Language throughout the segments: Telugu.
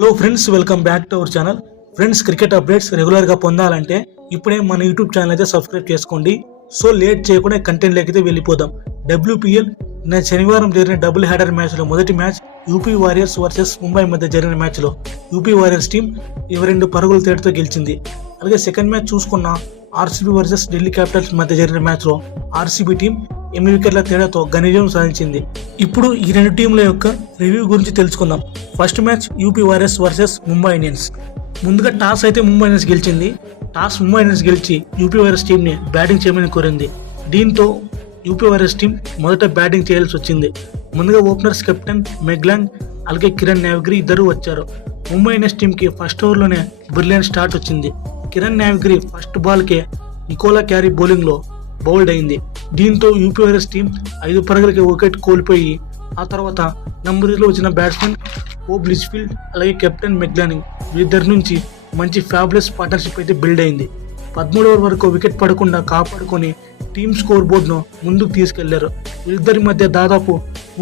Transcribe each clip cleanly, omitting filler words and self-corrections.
Hello friends, welcome back to our channel. Friends, cricket updates రెగ్యులర్గా పొందాలంటే ఇప్పుడే మన యూట్యూబ్ ఛానల్ అయితే సబ్స్క్రైబ్ చేసుకోండి. సో లేట్ చేయకుండా కంటెంట్ అయితే వెళ్ళిపోదాం. డబ్ల్యూపీఎల్ నిన్న శనివారం జరిగిన డబుల్ హెడర్ మ్యాచ్లో మొదటి match UP warriors versus Mumbai మధ్య జరిగిన మ్యాచ్లో యూపీ వారియర్స్ టీం 22 పరుగుల తేడాతో గెలిచింది. అలాగే సెకండ్ మ్యాచ్ చూసుకున్న ఆర్సీబీ వర్సెస్ ఢిల్లీ క్యాపిటల్స్ మధ్య జరిగిన మ్యాచ్లో ఆర్సీబీ టీం 8 వికెట్ల తేడాతో ఘన విజయం సాధించింది. ఇప్పుడు ఈ రెండు టీంల యొక్క రివ్యూ గురించి తెలుసుకుందాం. First match UP warriors versus Mumbai Indians. ముందుగా టాస్ అయితే ముంబై ఇండియన్స్ గెలిచింది. ముంబై ఇండియన్స్ గెలిచి యూపీ వారియర్స్ టీంని బ్యాటింగ్ చేయమని కోరింది. దీంతో యూపీ వారియర్స్ టీం మొదట బ్యాటింగ్ చేయాల్సి వచ్చింది. ముందుగా ఓపెనర్స్ కెప్టెన్ మెగ్లాంగ్ అలాగే కిరణ్ నావిగిరి ఇద్దరు వచ్చారు. ముంబై ఇండియన్స్ టీంకి ఫస్ట్ ఓవర్లోనే బ్రిలియన్ స్టార్ట్ వచ్చింది. కిరణ్ నావిగిరి ఫస్ట్ బాల్కే నికోలా క్యారీ బౌలింగ్లో బౌల్డ్ అయింది. దీంతో యూపీ వారియర్స్ టీం 5 పరుగులకి వికెట్ కోల్పోయి ఆ తర్వాత నంబర్లో వచ్చిన బ్యాట్స్మెన్ ఓబ్ లిచ్ఫీల్డ్ అలాగే కెప్టెన్ మెగ్లానింగ్ వీరిద్దరి నుంచి మంచి ఫ్యాబులస్ పార్ట్నర్షిప్ అయితే బిల్డ్ అయింది. 13వ ఓవర్ వరకు వికెట్ పడకుండా కాపాడుకొని టీమ్ స్కోర్ బోర్డును ముందుకు తీసుకెళ్లారు. వీరిద్దరి మధ్య దాదాపు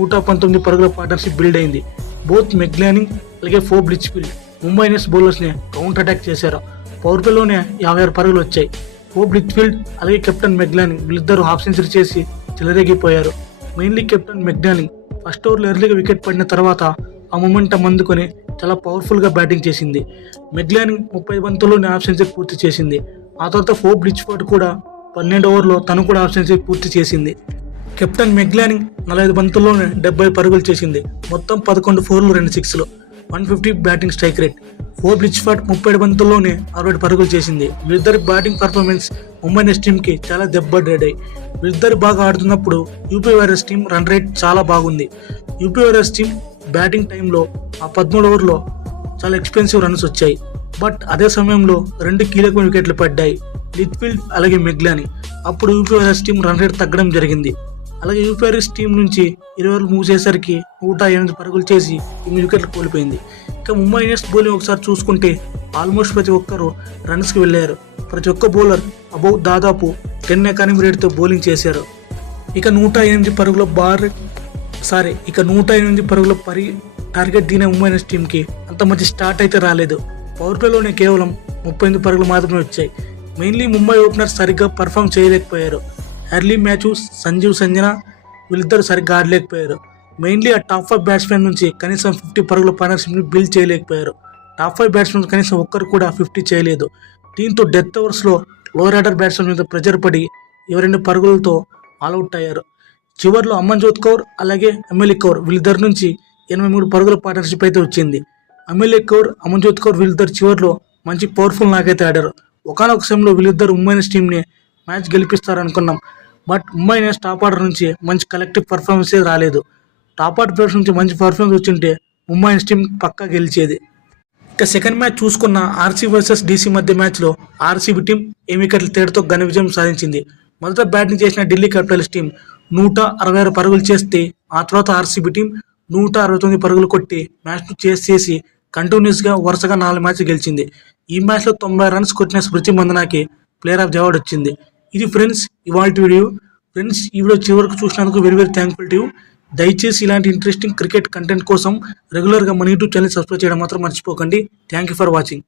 119 పరుగుల పార్ట్నర్షిప్ బిల్డ్ అయింది. బోత్ మెగ్లానింగ్ అలాగే ఫోబ్ లిచ్ఫీల్డ్ ముంబై ఇండియన్స్ బౌలర్స్ని కౌంటర్ అటాక్ చేశారు. పవర్ ప్లేలోనే 56 పరుగులు వచ్చాయి. ఫోబ్ లిచ్ఫీల్డ్ అలాగే కెప్టెన్ మెగ్లానింగ్ వీళ్ళిద్దరూ హాఫ్ సెంచరీ చేసి చెలరేగిపోయారు. మెయిన్లీ కెప్టెన్ మెగ్లానింగ్ ఫస్ట్ ఓవర్లో ఎర్లీగా వికెట్ పడిన తర్వాత ఆ మొమెంటం అందుకొని చాలా పవర్ఫుల్గా బ్యాటింగ్ చేసింది. మెగ్లానింగ్ 30 బంతుల్లోనే హాఫ్ సెంచరీ పూర్తి చేసింది. ఆ తర్వాత ఫోబ్ లిచ్ఫీల్డ్ కూడా 12వ ఓవర్లో తను కూడా హాఫ్ సెంచరీ పూర్తి చేసింది. కెప్టెన్ మెగ్లానింగ్ 45 బంతుల్లోనే 70 పరుగులు చేసింది. మొత్తం 11 4లు 2 6లు 150 batting strike rate. Phoebe Litchfield 37 బంతుల్లోనే 60 పరుగులు చేసింది. వీరిద్దరి బ్యాటింగ్ పర్ఫార్మెన్స్ ముంబై ఇండియన్స్ టీంకి చాలా దెబ్బతిన్నాయి. వీరిద్దరు బాగా ఆడుతున్నప్పుడు UP warriors team run rate చాలా బాగుంది. యూపీ వారియర్స్ టీం బ్యాటింగ్ టైంలో ఆ 13 ఓవర్లో చాలా ఎక్స్పెన్సివ్ రన్స్ వచ్చాయి. బట్ అదే సమయంలో 2 కీలకమైన వికెట్లు పడ్డాయి, లిచ్ఫీల్డ్ అలాగే మెగ్లానింగ్. అప్పుడు UP warriors team run rate తగ్గడం జరిగింది. అలాగే యూపీ వారియర్స్ టీం నుంచి 20 ఓవర్లు మూసేసరికి 108 పరుగులు చేసి 8 వికెట్లు కోల్పోయింది. ఇక ముంబై ఇండియన్స్ బౌలింగ్ ఒకసారి చూసుకుంటే ఆల్మోస్ట్ ప్రతి ఒక్కరు రన్స్కి వెళ్ళారు. ప్రతి ఒక్క బౌలర్ అబౌవ్ దాదాపు 10 ఎకానమీ రేట్తో బౌలింగ్ చేశారు. ఇక 108 పరుగుల టార్గెట్ దీనే ముంబై ఇండియన్స్ టీంకి అంత మంచి స్టార్ట్ అయితే రాలేదు. పవర్ ప్లేలోనే కేవలం 38 పరుగులు మాత్రమే వచ్చాయి. మెయిన్లీ ముంబై ఓపెనర్స్ సరిగ్గా పర్ఫామ్ చేయలేకపోయారు. ఎర్లీ మ్యాచ్ సంజీవ్ సంజన వీళ్ళిద్దరు సరిగ్గా ఆడలేకపోయారు. మెయిన్లీ ఆ టాప్ 5 బ్యాట్స్మెన్ నుంచి కనీసం 50 పరుగుల పార్ట్నర్షిప్ని బిల్డ్ చేయలేకపోయారు. టాప్ 5 బ్యాట్స్మెన్ కనీసం ఒక్కరు కూడా 50 చేయలేదు. దీంతో డెత్ ఓవర్స్లో లోవర్ ఆర్డర్ బ్యాట్స్మెన్ మీద ప్రెజర్ పడి 22 పరుగులతో ఆల్అవుట్ అయ్యారు. చివరిలో అమన్జోత్ కౌర్ అలాగే ఎమ్మెల్యే కౌర్ వీళ్ళిద్దరి నుంచి 83 పరుగుల పార్ట్నర్షిప్ అయితే వచ్చింది. ఎమ్మెల్యే కౌర్ అమన్జోత్ కౌర్ వీళ్ళిద్దరు చివరిలో మంచి పవర్ఫుల్ నాకైతే ఆడారు. ఒకనొక సమయంలో వీళ్ళిద్దరు ముంబై ఇండియన్స్ టీంని మ్యాచ్ గెలిపిస్తారనుకున్నాం. But Mumbai Indians top order నుంచి మంచి కలెక్టివ్ పర్ఫార్మెన్స్ రాలేదు. టాప్ ఆర్డర్ ప్లేయర్స్ నుంచి మంచి పర్ఫార్మెన్స్ వచ్చింటే ముంబై ఇండియన్స్ టీం పక్కా గెలిచేది. ఇక సెకండ్ మ్యాచ్ చూసుకున్న ఆర్సీబీ వర్సెస్ డీసీ మధ్య మ్యాచ్లో ఆర్సీబీ టీం 8 వికెట్ల తేడాతో ఘన విజయం సాధించింది. మొదట బ్యాటింగ్ చేసిన ఢిల్లీ క్యాపిటల్స్ టీం 166 పరుగులు చేస్తే ఆ తర్వాత ఆర్సీబీ టీం 169 పరుగులు కొట్టి మ్యాచ్ను చేసి కంటిన్యూస్గా వరుసగా 4 మ్యాచ్లు గెలిచింది. ఈ మ్యాచ్లో 90 రన్స్ కొట్టిన స్మృతి మందనాకి ప్లేయర్ ఆఫ్ ది అవార్డు వచ్చింది. ఇది ఫ్రెండ్స్ ఇవాల్టి వీడియో. ఫ్రెండ్స్, ఈ వీడియో చివరికి చూసినందుకు very very thankful to you. దయచేసి ఇలాంటి ఇంట్రెస్టింగ్ క్రికెట్ కంటెంట్ కోసం రెగ్యులర్గా మన యూట్యూబ్ ఛానల్ సబ్స్క్రైబ్ చేయడం మాత్రం మర్చిపోకండి. Thank you for watching.